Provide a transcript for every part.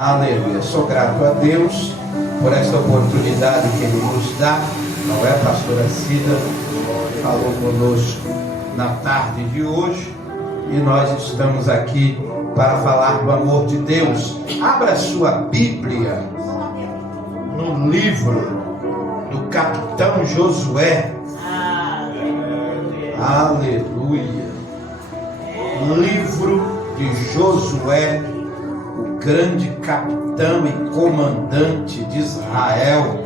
Aleluia, sou grato a Deus por esta oportunidade que Ele nos dá, não é? A pastora Cida falou conosco na tarde de hoje e nós estamos aqui para falar do amor de Deus. Abra sua Bíblia no livro do capitão Josué. Aleluia. Livro de Josué, o grande capitão e comandante de Israel.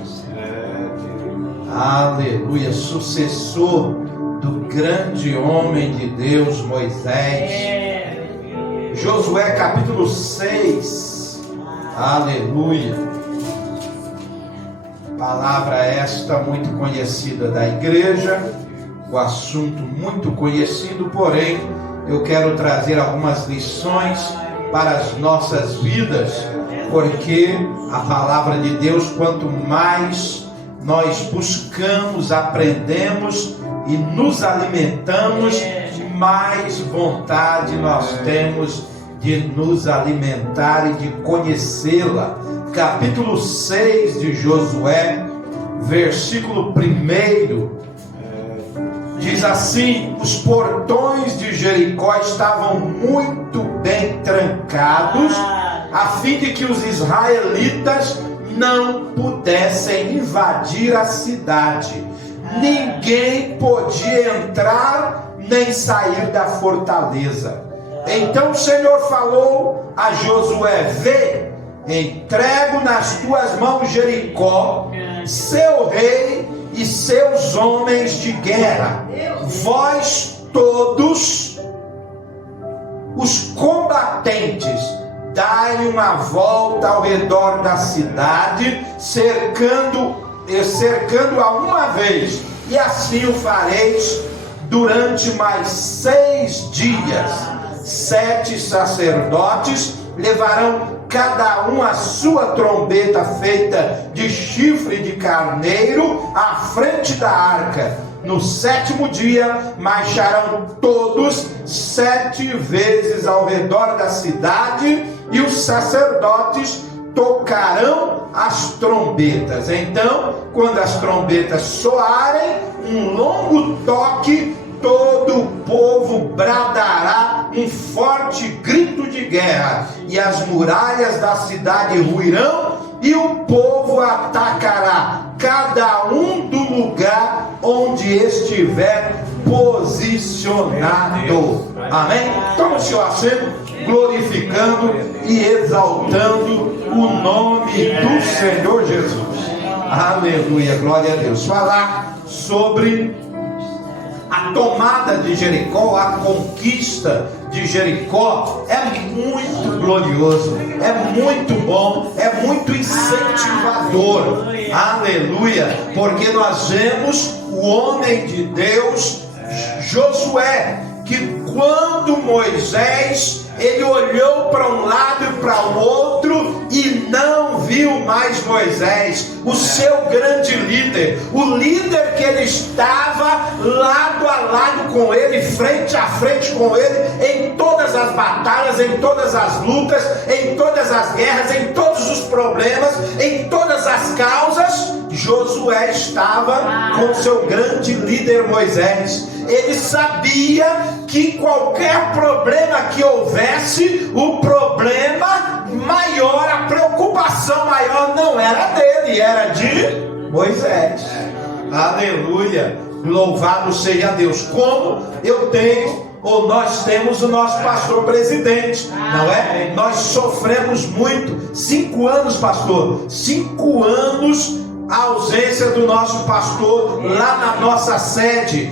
Aleluia, sucessor do grande homem de Deus, Moisés. Josué capítulo 6. Aleluia. Palavra esta muito conhecida da igreja, o assunto muito conhecido, porém eu quero trazer algumas lições para as nossas vidas, porque a palavra de Deus, quanto mais nós buscamos, aprendemos e nos alimentamos, mais vontade nós temos de nos alimentar e de conhecê-la. Capítulo 6 de Josué, versículo 1, diz assim: os portões de Jericó estavam muito bem trancados, a fim de que os israelitas não pudessem invadir a cidade. Ninguém podia entrar nem sair da fortaleza. Então o Senhor falou a Josué: vê, entrego nas tuas mãos Jericó, seu rei e seus homens de guerra. Vós todos os combatentes, dai uma volta ao redor da cidade, cercando-a uma vez, e assim o fareis durante mais 6 dias. 7 sacerdotes levarão cada um a sua trombeta feita de chifre de carneiro à frente da arca. No 7º dia marcharão todos 7 vezes ao redor da cidade, e os sacerdotes tocarão as trombetas. Então, quando as trombetas soarem um longo toque, todo o povo bradará um forte grito de guerra, e as muralhas da cidade ruirão, e o povo atacará cada um do lugar onde estiver posicionado. Amém? Toma o seu assento, glorificando e exaltando o nome do Senhor Jesus. Aleluia, glória a Deus. Falar sobre a tomada de Jericó, a conquista de Jericó, é muito glorioso, é muito bom, é muito incentivador. Aleluia, porque nós vemos o homem de Deus Josué, que quando Moisés, ele olhou para um lado e para o outro e não viu mais Moisés, o seu grande líder, o líder que ele estava lado a lado com ele, frente a frente com ele, em todas as batalhas, em todas as lutas, em todas as guerras, em todos os problemas, em todas as causas. Josué estava com seu grande líder Moisés. Ele sabia que qualquer problema que houvesse, o problema maior, a preocupação maior não era dele, era de Moisés. Aleluia, louvado seja Deus. Como eu tenho, ou nós temos o nosso pastor presidente, não é? Nós sofremos muito. 5 anos, pastor, 5 anos a ausência do nosso pastor lá na nossa sede,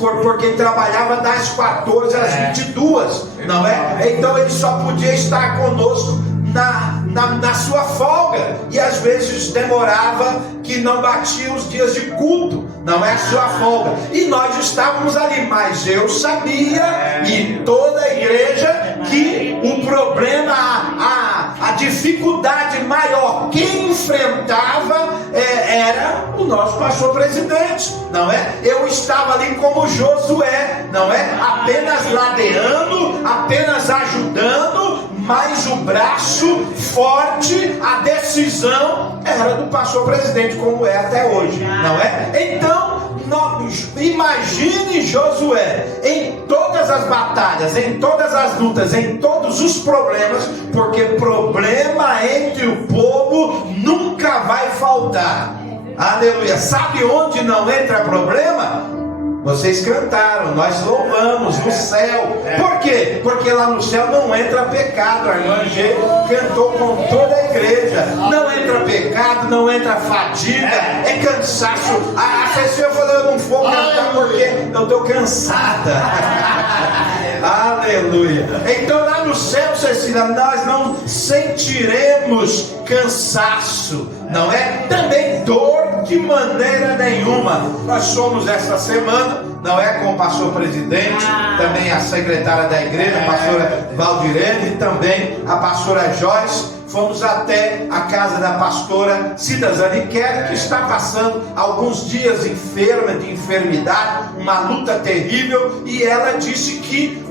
porque ele trabalhava das 14 às 22, não é? Então ele só podia estar conosco na sua folga, e às vezes demorava, que não batia os dias de culto, não é a sua folga, e nós estávamos ali, mas eu sabia, e toda a igreja, que o problema, a dificuldade maior que enfrentava era o nosso pastor presidente, não é? Eu estava ali como Josué, não é? Apenas ladeando, apenas ajudando, mas o braço forte, a decisão era do pastor presidente, como é até hoje, não é? Então, imagine Josué em todas as batalhas, em todas as lutas, em todos os problemas, porque problema entre o povo nunca vai faltar. Aleluia. Sabe onde não entra problema? Vocês cantaram, nós louvamos no céu. Por quê? Porque lá no céu não entra pecado. A irmã G cantou com toda a igreja. Não entra pecado, não entra fadiga, é cansaço. A Cecília falou: eu não vou cantar porque eu estou cansada. Aleluia. Então lá no céu, Cecília, nós não sentiremos cansaço, não é? Também dor de maneira nenhuma. Nós somos esta semana, não é, com o pastor presidente, também a secretária da igreja, a pastora Valdirene, e também a pastora Joyce. Fomos até a casa da pastora Cida Zaniqueri, que está passando alguns dias enferma, de enfermidade, uma luta terrível, e ela disse que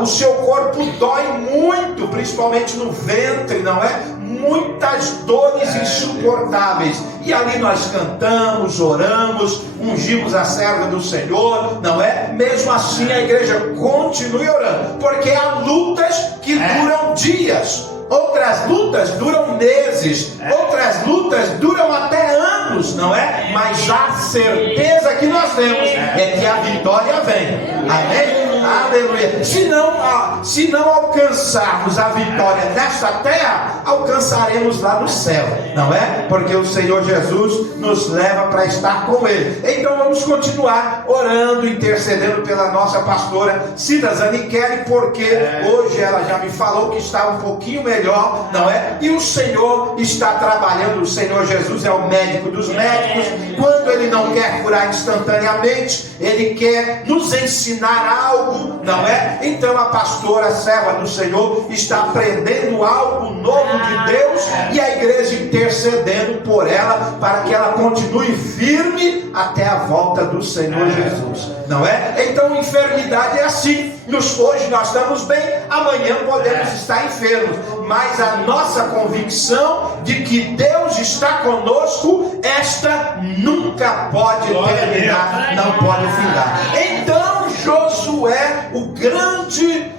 o seu corpo dói muito, principalmente no ventre, não é? Muitas dores insuportáveis. E ali nós cantamos, oramos, ungimos a serva do Senhor, não é? Mesmo assim a igreja continue orando, porque há lutas que duram dias, outras lutas duram meses, outras lutas duram até anos, não é? Mas a certeza que nós temos é que a vitória vem. Amém? Aleluia. Se não alcançarmos a vitória nesta terra, alcançaremos lá no céu, não é? Porque o Senhor Jesus nos leva para estar com Ele. Então vamos continuar orando, intercedendo pela nossa pastora Cida Zaniqueri, porque hoje ela já me falou que está um pouquinho melhor, não é? E o Senhor está trabalhando. O Senhor Jesus é o médico dos médicos. Quando Ele não quer curar instantaneamente, Ele quer nos ensinar algo, não é? Então a pastora, serva do Senhor, está aprendendo algo novo de Deus, e a igreja intercedendo por ela, para que ela continue firme até a volta do Senhor Jesus, não é? Então enfermidade é assim. Hoje nós estamos bem, amanhã podemos estar enfermos, mas a nossa convicção de que Deus está conosco, esta nunca pode terminar, não pode findar. Então Josué, o grande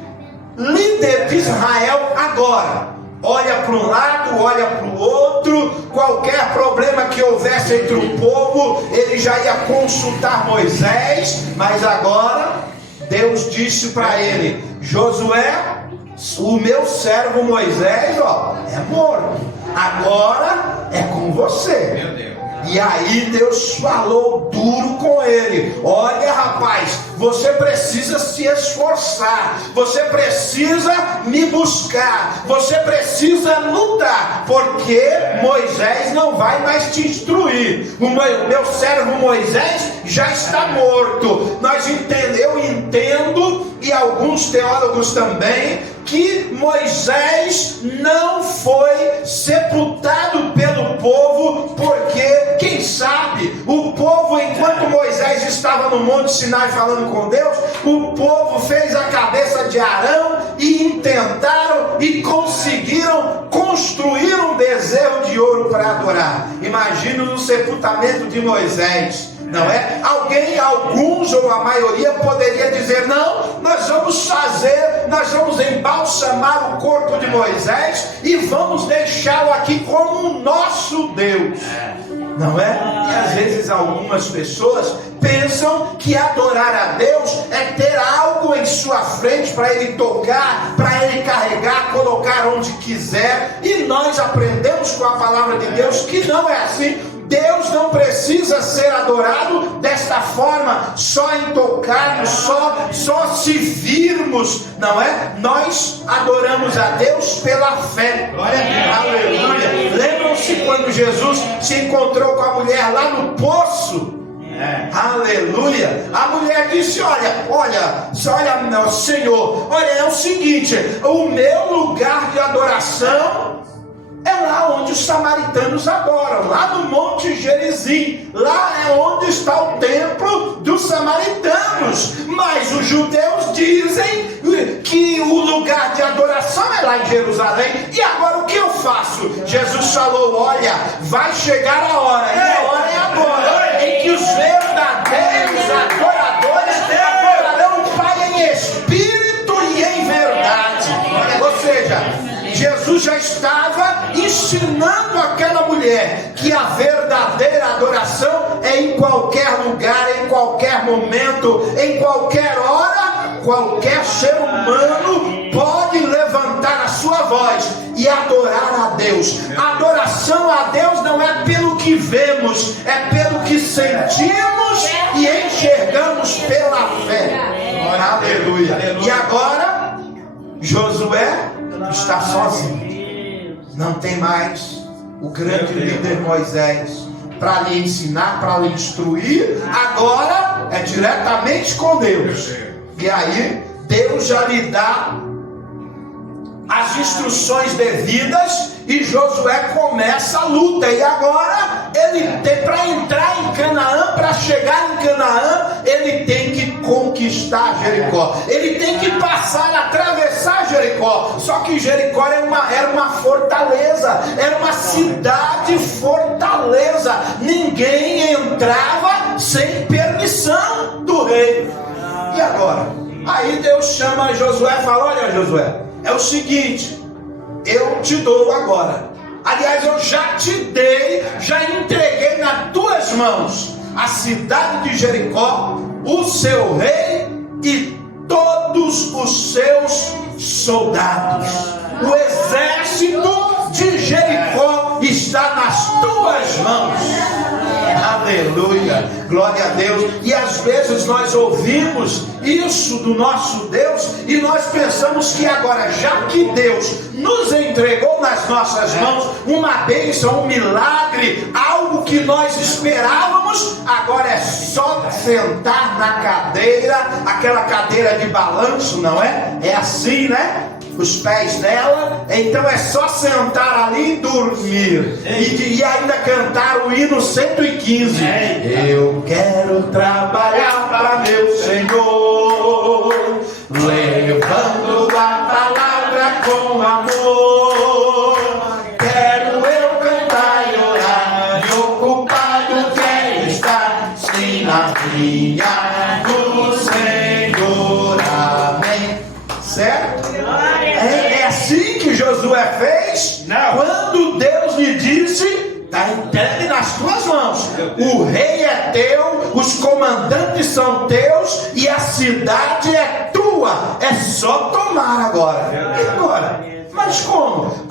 líder de Israel, agora olha para um lado, olha para o outro. Qualquer problema que houvesse entre o povo, ele já ia consultar Moisés. Mas agora Deus disse para ele: Josué, o meu servo Moisés, é morto, agora é com você. Meu Deus. E aí Deus falou duro com ele: olha, rapaz, você precisa se esforçar, você precisa me buscar, você precisa lutar, porque Moisés não vai mais te instruir. O meu servo Moisés já está morto. Eu entendo, e alguns teólogos também, que Moisés não foi sepultado pelo povo, porque, quem sabe, o povo, enquanto Moisés estava no Monte Sinai falando com Deus, o povo fez a cabeça de Arão e intentaram e conseguiram construir um bezerro de ouro para adorar. Imagina o sepultamento de Moisés, não é? Alguns ou a maioria poderia dizer: não, nós vamos embalsamar o corpo de Moisés e vamos deixá-lo aqui como o nosso Deus, não é? E às vezes algumas pessoas pensam que adorar a Deus é ter algo em sua frente para Ele tocar, para Ele carregar, colocar onde quiser. E nós aprendemos com a palavra de Deus que não é assim. Deus não precisa ser adorado desta forma, só em tocarmos, só se virmos, não é? Nós adoramos a Deus pela fé. Glória a Deus. Aleluia. Lembram-se quando Jesus se encontrou com a mulher lá no poço? Aleluia. A mulher disse: olha, Senhor, olha, é o seguinte, o meu lugar de adoração é lá onde os samaritanos adoram, lá no Monte Gerizim. Lá é onde está o templo dos samaritanos. Mas os judeus dizem, que o lugar de adoração é lá em Jerusalém. E agora o que eu faço? Jesus falou: olha, vai chegar a hora, e a hora é agora, em que os verdadeiros adoradores adorarão o Pai em espírito e em verdade. Ou seja, Jesus já estava ensinando aquela mulher que a verdadeira adoração é em qualquer lugar, em qualquer momento, em qualquer hora. Qualquer ser humano pode levantar a sua voz e adorar a Deus. A adoração a Deus não é pelo que vemos, é pelo que sentimos e enxergamos pela fé. Aleluia. E agora Josué está sozinho. Não tem mais o grande líder Moisés para lhe ensinar, para lhe instruir. Agora é diretamente com Deus. E aí Deus já lhe dá as instruções devidas e Josué começa a luta. E agora ele tem, para entrar em Canaã, para chegar em Canaã, ele tem que conquistar Jericó. Ele tem que atravessar Jericó. Só que Jericó era uma fortaleza, era uma cidade fortaleza. Ninguém entrava sem permissão do rei. E agora? Aí Deus chama Josué e fala: olha, Josué, é o seguinte, eu te dou agora. Aliás, eu já te dei, já entreguei nas tuas mãos a cidade de Jericó, o seu rei e todos os seus soldados. O exército de Jericó está nas tuas mãos. Aleluia, glória a Deus. E às vezes nós ouvimos isso do nosso Deus e nós pensamos que agora, já que Deus nos entregou nas nossas mãos uma bênção, um milagre, algo que nós esperávamos, agora é só sentar na cadeira, aquela cadeira de balanço, não é? É assim, né? Os pés dela, então é só sentar ali e dormir, e ainda cantar o hino 115. Eu quero trabalhar para meu Senhor, levando a palavra com amor. Quero eu cantar e orar, e ocupado quero estar, sim, na vinha do Senhor. Amém. Certo? É assim que Josué fez. Não. Quando Deus lhe disse: está entregue nas tuas mãos, o rei é teu, os comandantes são teus e a cidade é tua, é só tomar agora. E agora? Mas como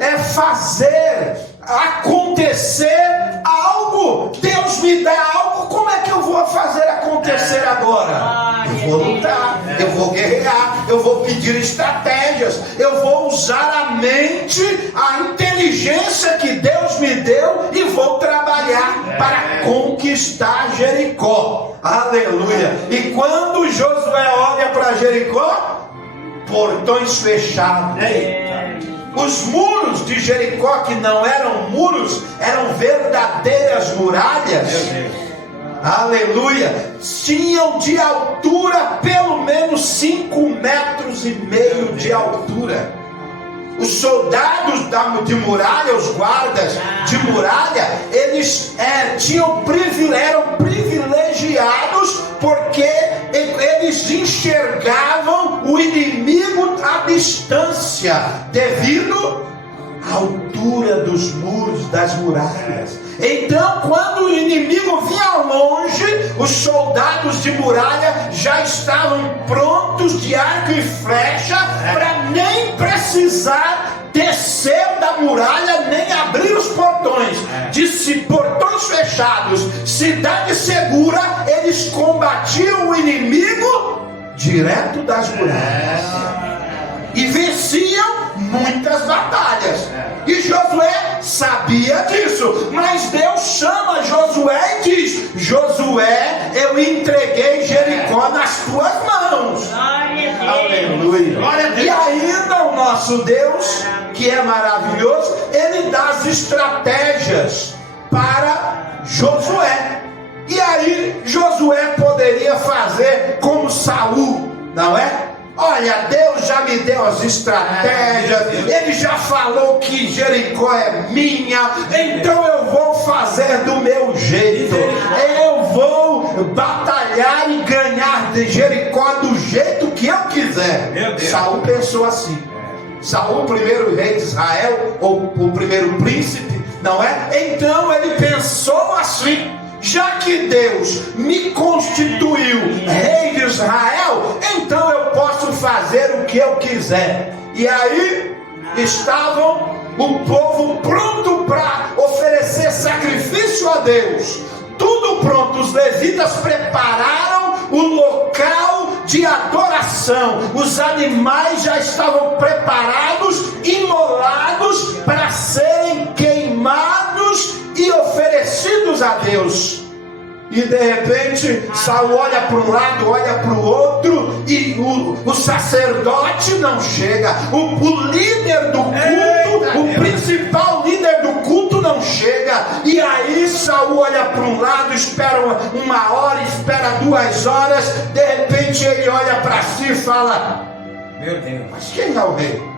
é fazer acontecer algo? Deus me dá algo, como é que eu vou fazer acontecer agora? Eu vou lutar, eu vou guerrear, eu vou pedir estratégias, eu vou usar a mente, a inteligência que Deus me deu e vou trabalhar para conquistar Jericó. Aleluia. E quando Josué olha para Jericó, portões fechados. Os muros de Jericó, que não eram muros, eram verdadeiras muralhas. Aleluia. Tinham de altura pelo menos 5,5 metros de altura. Os soldados de muralha, os guardas de muralha, eles eram privilegiados, porque eles enxergavam o inimigo à distância, devido à altura dos muros, das muralhas. Então, quando o inimigo vinha longe, os soldados de muralha já estavam prontos de arco e flecha, para nem precisar descer da muralha, nem abrir os portões. Disse: portões fechados, cidade segura. Eles combatiam o inimigo direto das muralhas e venciam muitas batalhas. E Josué sabia disso, mas Deus chama Josué e diz: Josué, eu entreguei Jericó nas tuas mãos. Aleluia. E ainda o nosso Deus, que é maravilhoso, ele dá as estratégias para Josué. E aí Josué poderia fazer como Saul, não é? Olha, Deus já me deu as estratégias, Ele já falou que Jericó é minha, então eu vou fazer do meu jeito, eu vou batalhar e ganhar de Jericó do jeito que eu quiser. Saul pensou assim. Saul, o primeiro rei de Israel, ou o primeiro príncipe, não é? Então ele pensou assim: já que Deus me constituiu rei de Israel, então eu posso fazer o que eu quiser. E aí estavam o povo pronto para oferecer sacrifício a Deus. Tudo pronto, os levitas prepararam o local de adoração. Os animais já estavam preparados, imolados para serem queimados e oferecidos a Deus. E de repente Saul olha para um lado, olha para o outro, e o sacerdote não chega, o líder do culto, o principal líder do culto não chega. E aí Saul olha para um lado, espera 1 hora, espera 2 horas, de repente ele olha para si e fala: meu Deus, mas quem é o rei?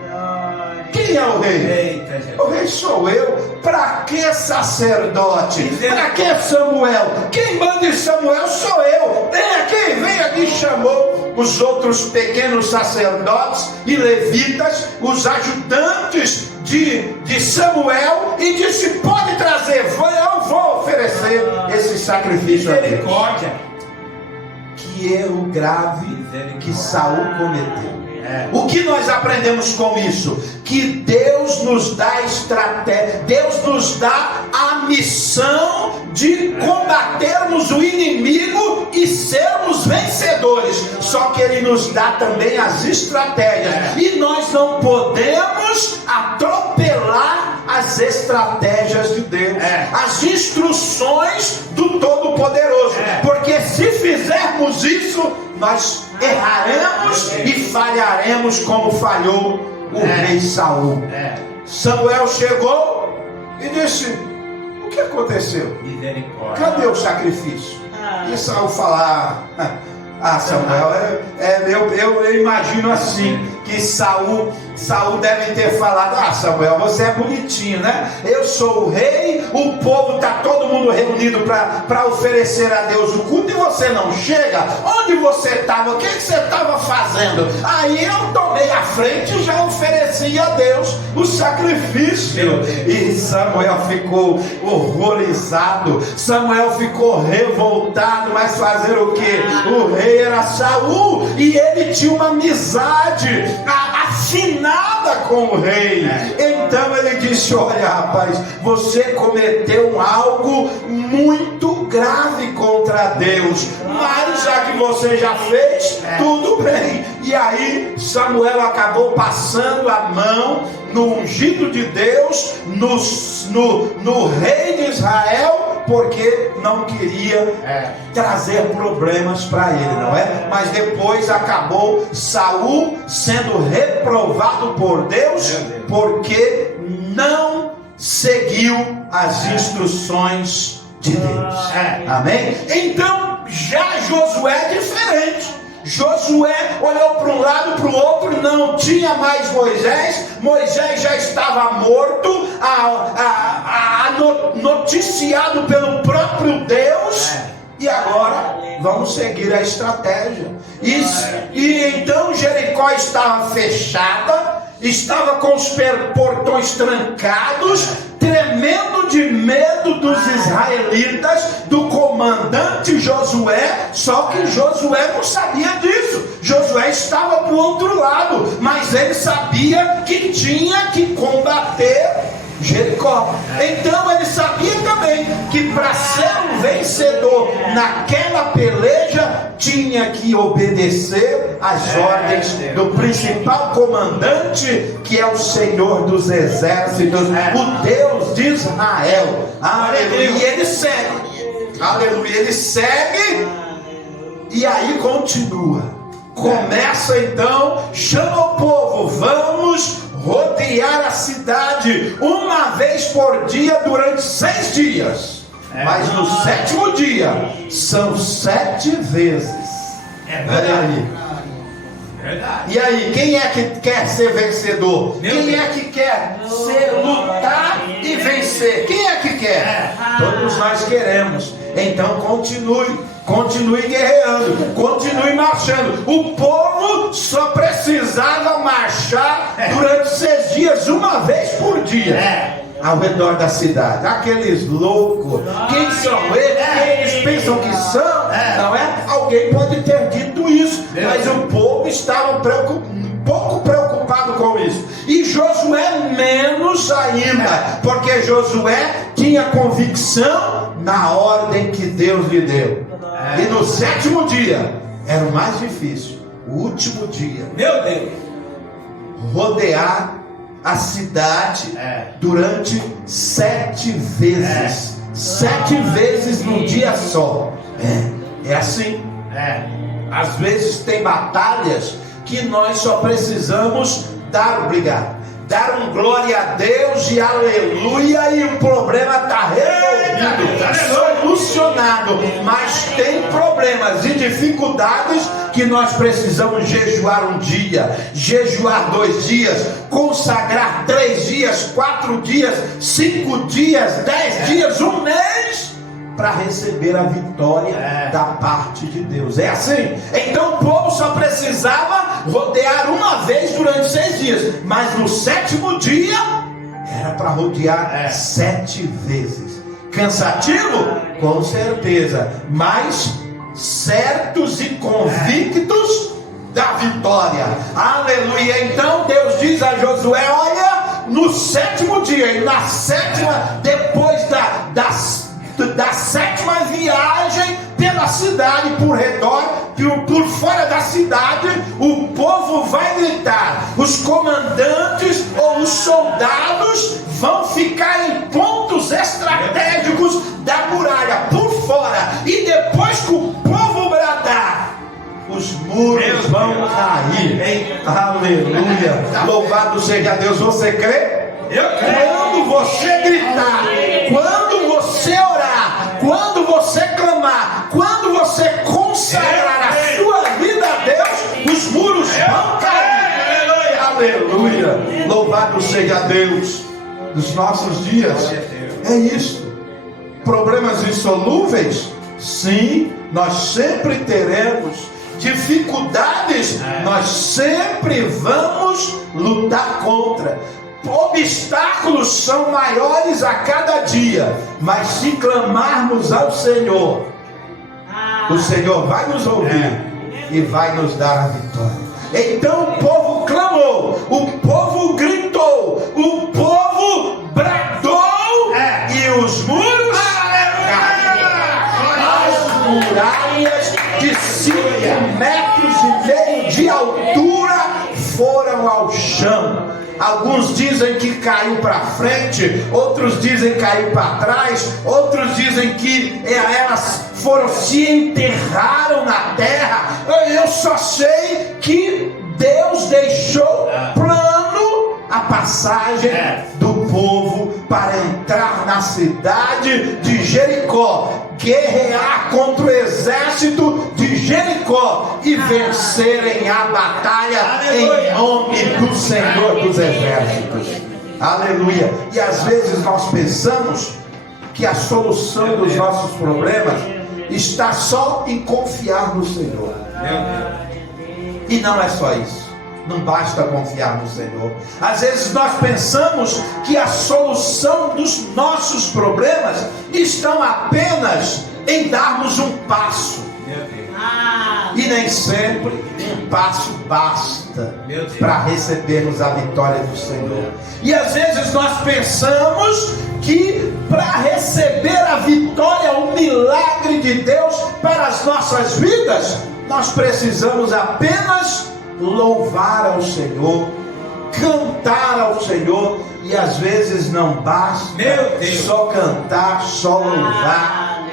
Quem é o rei? O rei sou eu. Para que sacerdote? Para que Samuel? Quem manda em Samuel sou eu. Vem aqui. Chamou os outros pequenos sacerdotes e levitas, os ajudantes de Samuel, e disse: pode trazer, eu vou oferecer esse sacrifício a Deus. Que erro grave que Saul cometeu. O que nós aprendemos com isso? Que Deus nos dá estratégia, Deus nos dá a missão de combatermos o inimigo e sermos vencedores. Só que Ele nos dá também as estratégias, e nós não podemos atropelar as estratégias de Deus, as instruções do Todo-Poderoso, porque se fizermos isso, nós erraremos e falharemos como falhou o rei Saul. Samuel chegou e disse: o que aconteceu? Cadê o sacrifício? E Saul falar: Samuel, eu imagino assim, que Saul deve ter falado: Samuel, você é bonitinho, né? Eu sou o rei, o povo está todo mundo reunido para oferecer a Deus o culto, e você não chega. Onde você estava? O que você estava fazendo? Aí eu tomei a frente e já ofereci a Deus o sacrifício. E Samuel ficou horrorizado, Samuel ficou revoltado, mas fazer o que? O rei era Saul, e ele tinha uma amizade afinada com o rei. Então ele disse: olha, rapaz, você cometeu algo muito grave contra Deus, mas já que você já fez, tudo bem. E aí Samuel acabou passando a mão no ungido de Deus, no rei de Israel, porque não queria trazer problemas para ele, não é? Mas depois acabou Saul sendo reprovado por Deus, porque não seguiu as instruções de Deus. Amém? Então já Josué é diferente. Josué olhou para um lado, para o outro, não tinha mais Moisés. Moisés já estava morto, noticiado pelo próprio Deus. E agora vamos seguir a estratégia. E então Jericó estava fechada, estava com os portões trancados, tremendo de medo dos israelitas, do comandante Josué. Só que Josué não sabia disso. Josué estava para o outro lado, mas ele sabia que tinha que combater Jericó. Então ele sabia também que para ser um vencedor naquela peleja, tinha que obedecer às ordens do principal comandante, que é o Senhor dos exércitos, o Deus de Israel. Aleluia. E ele segue. Aleluia. Ele segue. E aí continua. Começa então, chama o povo: vamos rodear a cidade uma vez por dia durante 6 dias. Mas no 7º dia são 7 vezes. Olha aí. E aí, quem é que quer ser vencedor? Quem é que quer lutar e vencer? Quem é que quer? Todos nós queremos. Então continue guerreando, continue marchando. O povo só precisava marchar durante 6 dias, uma vez por dia, ao redor da cidade. Aqueles loucos, quem são eles? Quem eles pensam que são? Não é? Alguém pode ter dito isso, mas o povo estava pouco preocupado com isso. E Josué menos ainda, porque Josué tinha convicção na ordem que Deus lhe deu. E no 7º dia era o mais difícil, o último dia. Meu Deus! Rodear a cidade durante 7 vezes. 7 vezes num dia só. É assim. Às vezes tem batalhas que nós só precisamos dar obrigado, dar um glória a Deus e aleluia, e o problema está resolvido, solucionado. Mas tem problemas e dificuldades que nós precisamos jejuar um dia, jejuar 2 dias, consagrar 3 dias, 4 dias, 5 dias, 10 dias, 1 mês, para receber a vitória da parte de Deus. É assim. Então o povo só precisava rodear uma vez durante 6 dias, mas no 7º dia era para rodear 7 vezes. Cansativo? Com certeza, mas certos e convictos da vitória. Aleluia. Então Deus diz a Josué: olha, no 7º dia e na 7ª, depois da 7ª viagem pela cidade, por redor, por fora da cidade, o povo vai gritar. Os comandantes ou os soldados vão ficar em pontos estratégicos da muralha por fora, e depois que o povo bradar, os muros vão cair. Aleluia. Louvado seja Deus. Você crê? Eu creio. Quando você gritar, quando você orar, quando você clamar, quando você consagrar a sua vida a Deus, os muros vão cair. Aleluia. Louvado seja Deus. Nos nossos dias é isso. Problemas insolúveis? Sim, nós sempre teremos. Dificuldades? Nós sempre vamos lutar contra. Obstáculos são maiores a cada dia, mas se clamarmos ao Senhor, o Senhor vai nos ouvir e vai nos dar a vitória. Então o povo clamou, o povo gritou, o povo bradou, e os muros caíram. As muralhas de 5 metros e meio de altura foram ao chão. Alguns dizem que caiu para frente, outros dizem que caiu para trás, outros dizem que elas se enterraram na terra. Eu só sei que Deus deixou plano a passagem do povo para entrar na cidade de Jericó, guerrear contra o exército de Jericó e vencerem a batalha em nome do Senhor dos Exércitos. Aleluia. E às vezes nós pensamos que a solução dos nossos problemas está só em confiar no Senhor. E não é só isso. Não basta confiar no Senhor. Às vezes nós pensamos que a solução dos nossos problemas estão apenas em darmos um passo. E nem sempre um passo basta para recebermos a vitória do Senhor. E às vezes nós pensamos que para receber a vitória, o milagre de Deus para as nossas vidas, nós precisamos apenas louvar ao Senhor, cantar ao Senhor. E às vezes não basta só cantar, só louvar.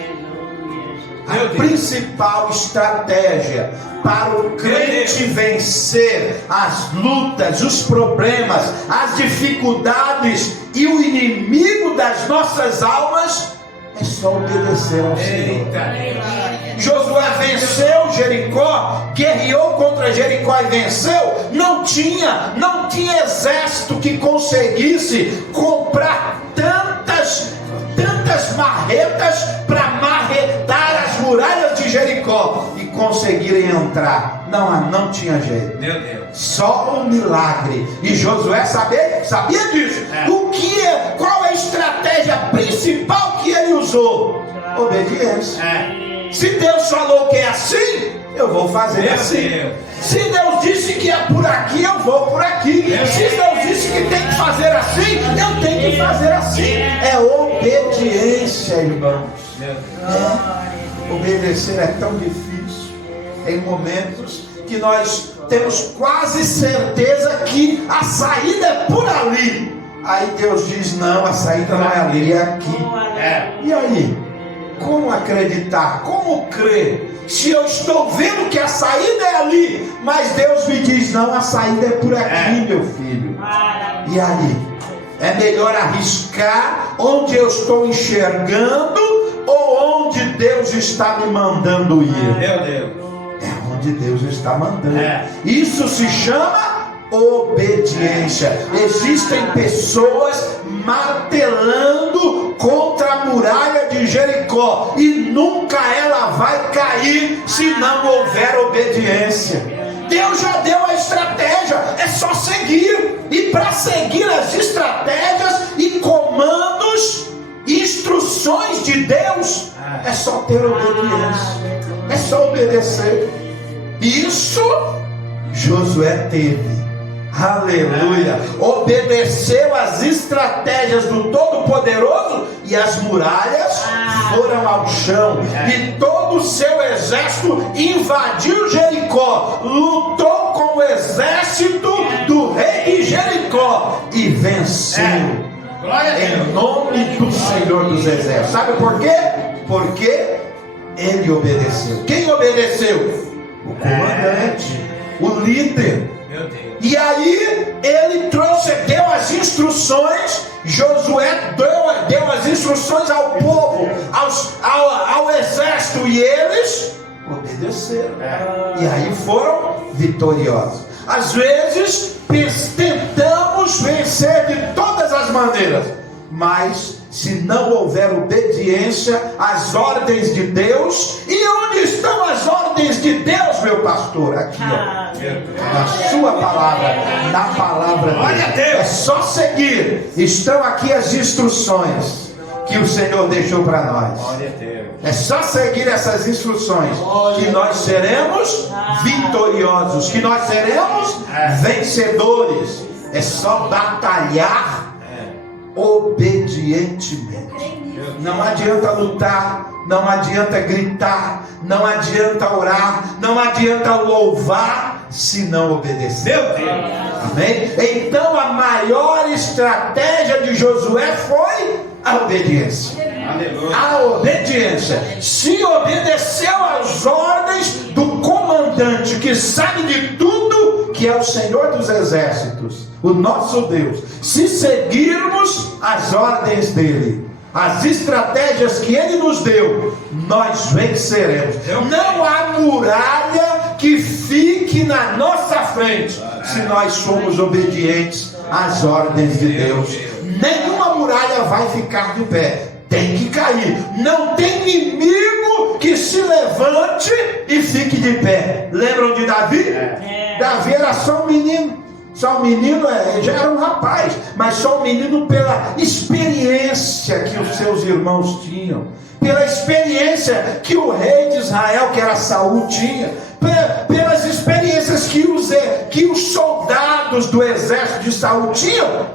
A principal estratégia para o crente vencer as lutas, os problemas, as dificuldades e o inimigo das nossas almas É só obedecer ao Senhor. Josué venceu Jericó, guerreou contra Jericó e venceu. Não tinha exército que conseguisse comprar tantas marretas para marretar as muralhas de Jericó e conseguirem entrar. Não tinha jeito. Meu Deus. Só um milagre. E Josué sabia disso. Qual é a estratégia principal que ele usou? Obediência. Se Deus falou que é assim, eu vou fazer assim. Se Deus disse que é por aqui, eu vou por aqui. Se Deus disse que tem que fazer assim, eu tenho que fazer assim. É obediência, irmãos. Obedecer é tão difícil. Tem momentos que nós temos quase certeza que a saída é por ali. Aí Deus diz: não, a saída não é ali, é aqui. E aí? Como acreditar? Como crer? Se eu estou vendo que a saída é ali, mas Deus me diz: não, a saída é por aqui, meu filho. E aí? É melhor arriscar onde eu estou enxergando ou onde Deus está me mandando ir? Meu Deus. É onde Deus está mandando. Isso se chama obediência. Existem pessoas martelando contra a muralha de Jericó e nunca ela vai cair se não houver obediência. Deus já deu a estratégia, é só seguir. E para seguir as estratégias e comandos, instruções de Deus, é só ter obediência, é só obedecer. Isso Josué teve. Aleluia. Obedeceu às estratégias do Todo-Poderoso e as muralhas foram ao chão. E todo o seu exército invadiu Jericó, lutou com o exército do rei de Jericó e venceu. Em nome do Senhor dos Exércitos. Sabe por quê? Porque ele obedeceu. Quem obedeceu? O comandante, o líder. E aí ele deu as instruções. Josué deu as instruções ao povo, ao exército, e eles obedeceram. E aí foram vitoriosos. Às vezes tentamos vencer de todas as maneiras, mas se não houver obediência às ordens de Deus. E onde estão as ordens de Deus, meu pastor? Aqui, ó, na sua palavra, na palavra dele. É só seguir. Estão aqui as instruções que o Senhor deixou para nós. É só seguir essas instruções que nós seremos vitoriosos, que nós seremos vencedores. É só batalhar obedientemente. Não adianta lutar, não adianta gritar, não adianta orar, não adianta louvar se não obedecer. Amém? Então a maior estratégia de Josué foi a obediência. A obediência. Se obedeceu às ordens do comandante que sabe de tudo, que é o Senhor dos Exércitos, o nosso Deus. Se seguirmos as ordens dele, as estratégias que ele nos deu, nós venceremos. Não há muralha que fique na nossa frente se nós somos obedientes às ordens de Deus. Nenhuma muralha vai ficar de pé, tem que cair. Não tem inimigo que se levante e fique de pé. Lembram de Davi? Davi era só um menino. Só um menino, já era um rapaz, mas só um menino pela experiência que os seus irmãos tinham, pela experiência que o rei de Israel, que era Saul, tinha, pelas experiências que os soldados do exército de Saul tinham.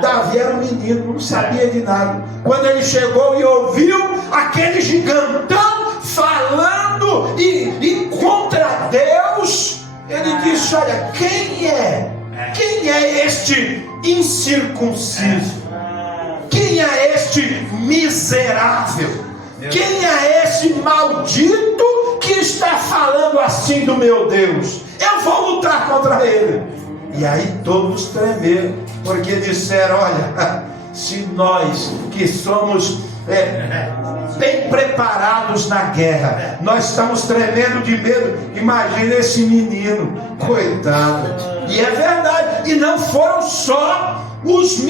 Davi era um menino, não sabia de nada. Quando ele chegou e ouviu aquele gigantão falando e contra Deus, ele disse: olha, quem é este incircunciso? Quem é este miserável? Quem é este maldito que está falando assim do meu Deus? Eu vou lutar contra ele. E aí todos tremeram, porque disseram: olha, se nós que somos bem preparados na guerra. Nós estamos tremendo de medo. Imagina esse menino, coitado. E é verdade, e não foram só os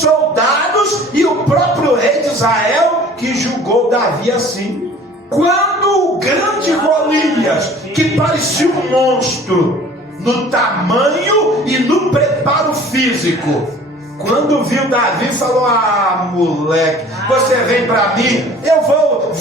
soldados e o próprio rei de Israel que julgou Davi assim. Quando o grande Golias, que parecia um monstro no tamanho e no preparo físico, quando viu Davi, falou: ah, moleque, você vem para mim, eu vou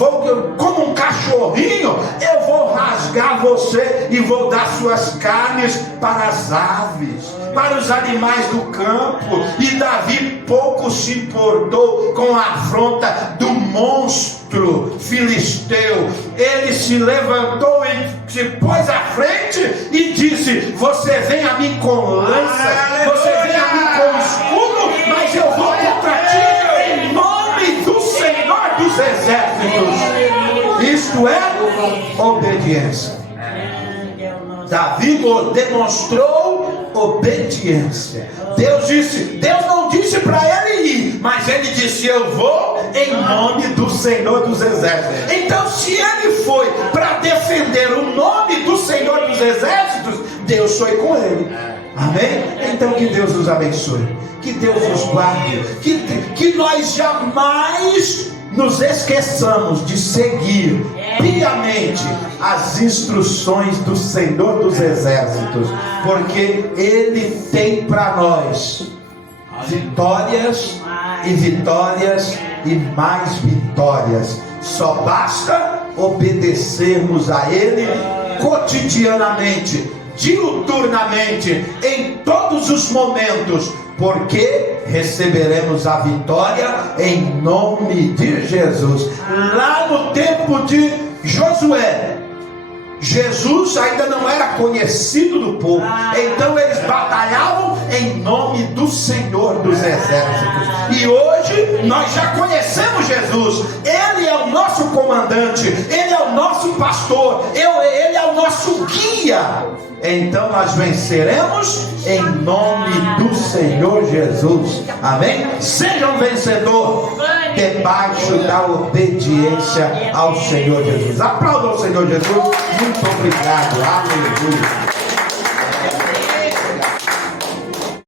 como um cachorrinho, eu vou rasgar você e vou dar suas carnes para as aves, para os animais do campo. E Davi pouco se importou com a afronta do monstro filisteu. Ele se levantou e se pôs à frente e disse: você vem a mim com lanças, você vem a mim com escudo, mas eu vou contra ti em nome do Senhor dos Exércitos. Isto é obediência. Davi demonstrou obediência. Deus não disse para ele ir, mas ele disse: eu vou em nome do Senhor dos Exércitos. Então, se ele foi para defender o nome do Senhor dos Exércitos, Deus foi com ele. Amém? Então, que Deus nos abençoe, que Deus nos guarde, que nós jamais nos esqueçamos de seguir piamente as instruções do Senhor dos Exércitos, porque Ele tem para nós vitórias e vitórias e mais vitórias. Só basta obedecermos a Ele cotidianamente, diuturnamente, em todos os momentos, porque receberemos a vitória em nome de Jesus. Lá no tempo de Josué, Jesus ainda não era conhecido do povo, então eles batalhavam em nome do Senhor dos Exércitos. E hoje nós já conhecemos Jesus. Ele é o nosso comandante, Ele é o nosso pastor, Ele é o nosso guia. Então nós venceremos em nome do Senhor Jesus. Amém? Seja um vencedor debaixo da obediência ao Senhor Jesus. Aplauda o Senhor Jesus. Muito obrigado. Aleluia.